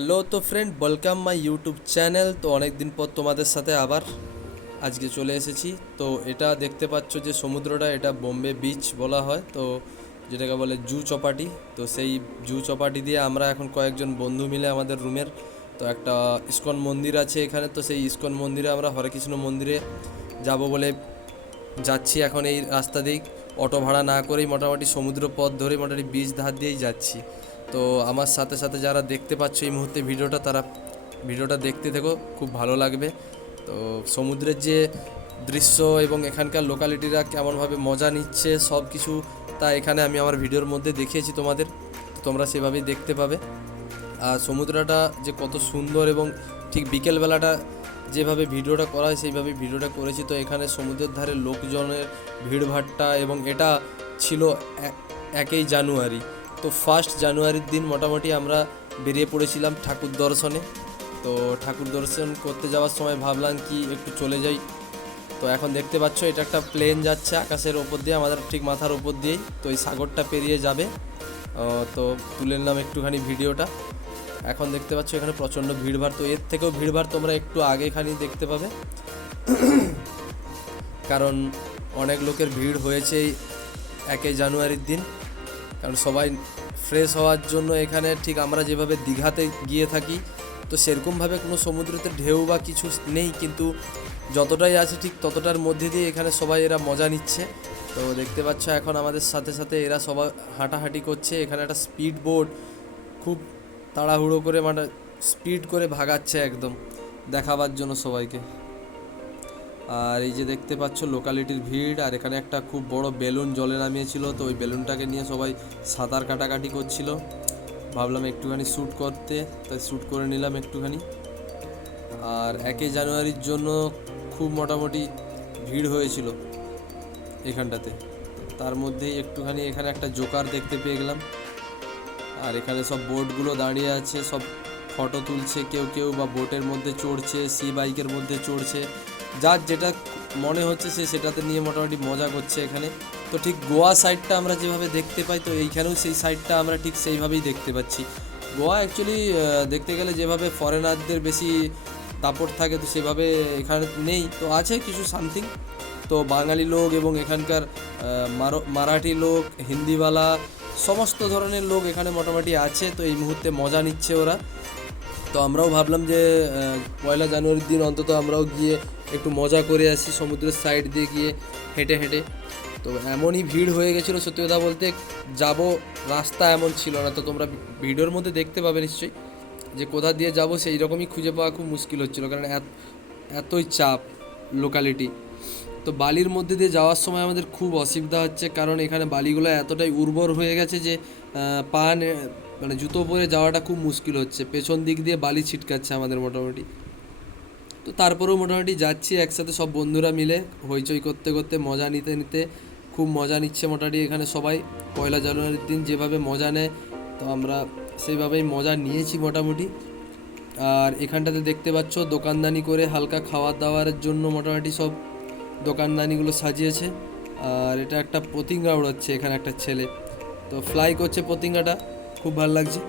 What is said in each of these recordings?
Hello তো friend welcome my YouTube channel তো অনেক দিন পর তোমাদের সাথে আবার আজকে চলে এসেছি। তো এটা দেখতে পাচ্ছ যে সমুদ্রটা, এটা বোম্বে বিচ বলা হয়। তো যেটাকে বলে জু চপাটি। তো সেই জু চপাটি দিয়ে আমরা এখন কয়েকজন বন্ধু মিলে আমাদের রুমের, তো একটা ইস্কন মন্দির আছে এখানে। তো সেই ইস্কন মন্দিরে আমরা হরেকৃষ্ণ মন্দিরে যাব বলে যাচ্ছি এখন এই রাস্তা দিয়েই। অটো ভাড়া না করেই মোটামুটি সমুদ্র পথ ধরে মোটামুটি বিচ ধার দিয়েই যাচ্ছি। তো আমার সাথে সাথে যারা দেখতে পাচ্ছ এই মুহূর্তে ভিডিওটা, তারা ভিডিওটা দেখতে থেকো, খুব ভালো লাগবে। তো সমুদ্রের যে দৃশ্য এবং এখানকার লোকালিটিরা কেমনভাবে মজা নিচ্ছে, সব কিছু তা এখানে আমি আমার ভিডিওর মধ্যে দেখিয়েছি তোমাদের। তোমরা সেভাবেই দেখতে পাবে। আর সমুদ্রটা যে কত সুন্দর এবং ঠিক বিকেলবেলাটা যেভাবে ভিডিওটা করা হয় সেইভাবে ভিডিওটা করেছি। তো এখানে সমুদ্রের ধারে লোকজনের ভিড়ভাট্টা এবং এটা ছিল এক- একই জানুয়ারি। তো ফার্স্ট জানুয়ারির দিন মোটামুটি আমরা বেরিয়ে পড়েছিলাম ঠাকুর দর্শনে। তো ঠাকুর দর্শন করতে যাওয়ার সময় ভাবলাম কি একটু চলে যাই। তো এখন দেখতে পাচ্ছ এটা একটা প্লেন যাচ্ছে আকাশের ওপর দিয়ে, আমাদের ঠিক মাথার ওপর দিয়েই। তো এই সাগরটা পেরিয়ে যাবে। তো তুলে নিলাম একটুখানি ভিডিওটা। এখন দেখতে পাচ্ছ এখানে প্রচণ্ড ভিড়ভাড়। তো এর থেকেও ভিড়ভাড় তোমরা একটু আগেখানি দেখতে পাবে। কারণ অনেক লোকের ভিড় হয়েছে এই একই জানুয়ারির দিন। কারণ সবাই ফ্রেশ হওয়ার জন্য এখানে ঠিক আমরা যেভাবে দীঘাতে গিয়ে থাকি, তো সেরকমভাবে কোনো সমুদ্রতে ঢেউ বা কিছু নেই, কিন্তু যতটাই আছে ঠিক ততটার মধ্যে দিয়ে এখানে সবাই এরা মজা নিচ্ছে। তো দেখতে পাচ্ছ এখন আমাদের সাথে সাথে এরা সবাই হাঁটাহাঁটি করছে, এখানে একটা স্পিড বোট খুব তাড়াহুড়ো করে মানে স্পিড করে ভাগাচ্ছে একদম দেখাবার জন্য সবাইকে। আর এই যে দেখতে পাচ্ছ লোকালিটির ভিড়, আর এখানে একটা খুব বড় বেলুন জলে নামিয়েছিল, তো ওই বেলুনটাকে নিয়ে সবাই সাঁতার কাটাকাটি করছিল। ভাবলাম একটুখানি শ্যুট করতে, তাই শ্যুট করে নিলাম একটুখানি। আর একই জানুয়ারির জন্য খুব মোটামুটি ভিড় হয়েছিল এখানটাতে। তার মধ্যেই একটুখানি এখানে একটা জোকার দেখতে পেয়ে গেলাম। আর এখানে সব বোটগুলো দাঁড়িয়ে আছে, সব ফটো তুলছে, কেউ কেউ বা বোটের মধ্যে চড়ছে সি বাইকের মধ্যে চড়ছে। যার যেটা মনে হচ্ছে সে সেটাতে নিয়ে মোটামুটি মজা করছে এখানে। তো ঠিক গোয়া সাইডটা আমরা যেভাবে দেখতে পাই, তো এইখানেও সেই সাইডটা আমরা ঠিক সেইভাবেই দেখতে পাচ্ছি। গোয়া অ্যাকচুয়ালি দেখতে গেলে যেভাবে ফরেনারদের বেশি দাপট থাকে, তো সেভাবে এখানে নেই। তো আছে কিছু সামথিং তো বাঙালি লোক এবং এখানকার মারো- মারাঠি লোক, হিন্দিওয়ালা, সমস্ত ধরনের লোক এখানে মোটামুটি আছে, তো এই মুহূর্তে মজা নিচ্ছে ওরা। তো আমরাও ভাবলাম যে পয়লা জানুয়ারির দিন অন্তত আমরাও গিয়ে একটু মজা করে আসি সমুদ্রের সাইড দিয়ে গিয়ে হেঁটে হেঁটে। তো এমনই ভিড় হয়ে গেছিল সত্যি কথা বলতে, যাব রাস্তা এমন ছিল না। তো তোমরা ভিডিওর মধ্যে দেখতে পাবে নিশ্চয়ই যে কোথা দিয়ে যাব সেই রকমই খুঁজে পাওয়া খুব মুশকিল হচ্ছিল, কারণ এত- এতই চাপ লোকালিটি তো বালির মধ্যে দিয়ে যাওয়ার সময় আমাদের খুব অসুবিধা হচ্ছে, কারণ এখানে বালিগুলো এতটাই উর্বর হয়ে গেছে যে পা মানে জুতো পরে যাওয়াটা খুব মুশকিল হচ্ছে। পেছন দিক দিয়ে বালি ছিটকাচ্ছে আমাদের মোটামুটি। তো তারপরেও মোটামুটি যাচ্ছি একসাথে সব বন্ধুরা মিলে। হইচই করতে করতে মজা নিতে নিতে খুব মজা নিচ্ছে মোটামুটি এখানে সবাই। পয়লা জানুয়ারির দিন যেভাবে মজা নেয়, তো আমরা সেইভাবেই মজা নিয়েছি মোটামুটি। আর এখানটাতে দেখতে পাচ্ছ দোকানদানি করে হালকা খাওয়ার দাওয়ারের জন্য মোটামুটি সব দোকানদানিগুলো সাজিয়েছে। আর এটা একটা পতিঙ্গা উড়াচ্ছে এখানে একটা ছেলে। তো ফ্লাই করছে পতিঙ্গাটা, খুব ভালো লাগছে।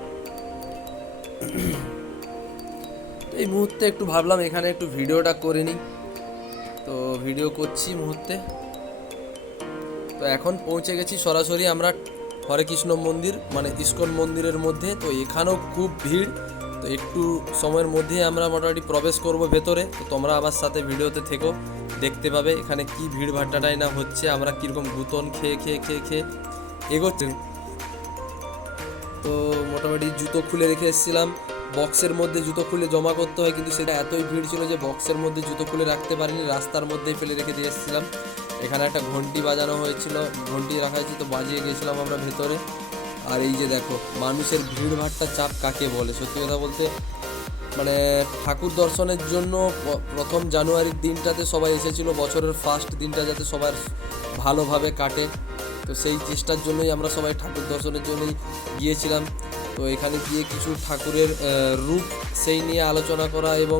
এই মুহূর্তে একটু ভাবলাম এখানে একটু ভিডিওটা করে নিই। তো ভিডিও করছি মুহূর্তে। তো এখন পৌঁছে গেছি সরাসরি আমরা হরে কৃষ্ণ মন্দির মানে ইস্কন মন্দিরের মধ্যে। তো এখানেও খুব ভিড়। তো একটু সময়ের মধ্যেই আমরা মোটামুটি প্রবেশ করব ভেতরে। তো তোমরা আমার সাথে ভিডিওতে থেকো, দেখতে পাবে এখানে কি ভিড় ভাট্টাটাই না হচ্ছে, আমরা কীরকম গুতন খেয়ে খেয়ে খেয়ে খেয়ে এগোচ্ছি। তো মোটামুটি জুতো খুলে রেখে এসেছিলাম। বক্সের মধ্যে জুতো খুলে জমা করতে হয়, কিন্তু সেটা এতই ভিড় ছিল যে বক্সের মধ্যে জুতো খুলে রাখতে পারিনি, রাস্তার মধ্যেই ফেলে রেখে দিয়ে এসেছিলাম। এখানে একটা ঘন্টি বাজানো হয়েছিল, ঘন্টি রাখা হয়েছিল, তো বাজিয়ে গিয়েছিলাম আমরা ভেতরে। আর এই যে দেখো, মানুষের ভিড় ভাট্টা চাপ কাকে বলে? সত্যি কথা বলতে মানে ঠাকুর দর্শনের জন্য প্রথম জানুয়ারির দিনটাতে সবাই এসেছিল, বছরের ফার্স্ট দিনটা যাতে সবার ভালোভাবে কাটে। তো সেই চেষ্টার জন্যই আমরা সবাই ঠাকুর দর্শনের জন্যই গিয়েছিলাম। তো এখানে গিয়ে কিছু ঠাকুরের রূপ সেই নিয়ে আলোচনা করা এবং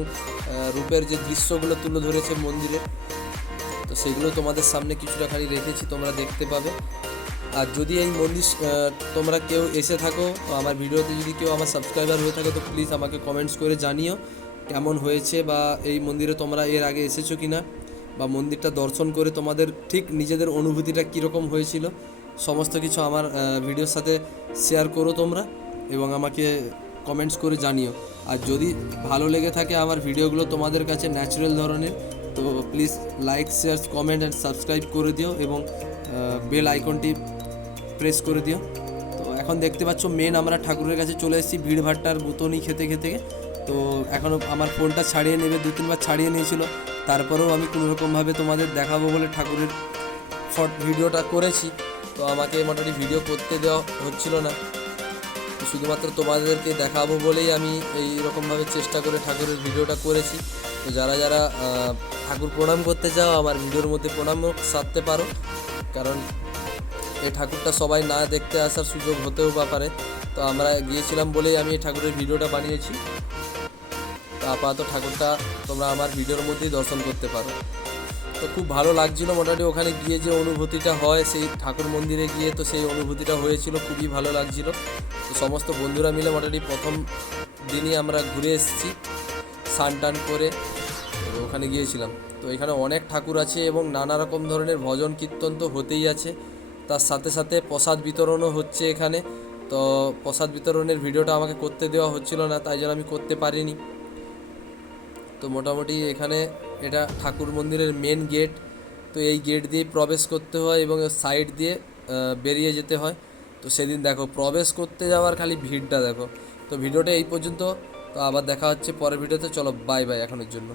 রূপের যে দৃশ্যগুলো তুলে ধরেছে মন্দিরে, তো সেগুলো তোমাদের সামনে কিছুটা খালি রেখেছি, তোমরা দেখতে পাবে। আর যদি এই মন্দির তোমরা কেউ এসে থাকো আমার ভিডিওতে যদি কেউ আমার সাবস্ক্রাইবার হয়ে থাকে, তো প্লিজ আমাকে কমেন্টস করে জানিও কেমন হয়েছে বা এই মন্দিরে তোমরা এর আগে এসেছ কি না বা মন্দিরটা দর্শন করে তোমাদের ঠিক নিজেদের অনুভূতিটা কীরকম হয়েছিল, সমস্ত কিছু আমার ভিডিওর সাথে শেয়ার করো তোমরা। এবং আমাকে কমেন্টস করে জানিও। আর যদি ভালো লেগে থাকে আমার ভিডিওগুলো তোমাদের কাছে ন্যাচারাল ধরনের, তো please like share comment and subscribe করে দিও এবং বেল আইকনটি প্রেস করে দিও। তো এখন দেখতে পাচ্ছ মেন আমরা ঠাকুরের কাছে চলে এসেছি ভিড়ভাট্টার গুতনি খেতে খেতে। তো এখনও আমার ফোনটা ছাড়িয়ে নেবে, দু তিনবার ছাড়িয়ে নিয়েছিল। তারপরেও আমি কোনো রকমভাবে তোমাদের দেখাবো বলে ঠাকুরের ফট, ভিডিওটা করেছি। তো আমাকে মোটামুটি ভিডিও করতে দেওয়া হচ্ছিল না। শুধুমাত্র তোমাদেরকে দেখাবো বলেই আমি এই রকমভাবে চেষ্টা করে ঠাকুরের ভিডিওটা করেছি। তো যারা যারা ঠাকুর প্রণাম করতে চাও, আমার ভিডিওর মধ্যে প্রণামও সারতে পারো। কারণ এই ঠাকুরটা সবাই না দেখতে আসার সুযোগ হতেও পারে। তো আমরা গিয়েছিলাম বলেই আমি এই ঠাকুরের ভিডিওটা বানিয়েছি। আপাতত ঠাকুরটা তোমরা আমার ভিডিওর মধ্যেই দর্শন করতে পারো। তো খুব ভালো লাগছিল মোটামুটি। ওখানে গিয়ে যে অনুভূতিটা হয়, সেই ঠাকুর মন্দিরে গিয়ে তো সেই অনুভূতিটা হয়েছিল, খুবই ভালো লাগছিল। তো সমস্ত বন্ধুরা মিলে মোটামুটি প্রথম দিনই আমরা ঘুরে এসেছি, স্নান টান করে ওখানে গিয়েছিলাম। তো এখানে অনেক ঠাকুর আছে এবং নানা রকম ধরনের ভজন কীর্তন তো হতেই আছে। তার সাথে সাথে প্রসাদ বিতরণও হচ্ছে এখানে। তো প্রসাদ বিতরণের ভিডিওটা আমাকে করতে দেওয়া হচ্ছিল না, তাই জন্য আমি করতে পারিনি। তো মোটামুটি এখানে এটা ঠাকুর মন্দিরের মেন গেট তো এই গেট দিয়ে প্রবেশ করতে হয় এবং সাইড দিয়ে বেরিয়ে যেতে হয়। তো সেদিন দেখো, প্রবেশ করতে যাওয়ার খালি ভিড়টা দেখো। তো ভিডিওটা এই পর্যন্ত, তো আবার দেখা হচ্ছে পরের ভিডিওতে। চলো বাই বাই এখনের জন্য।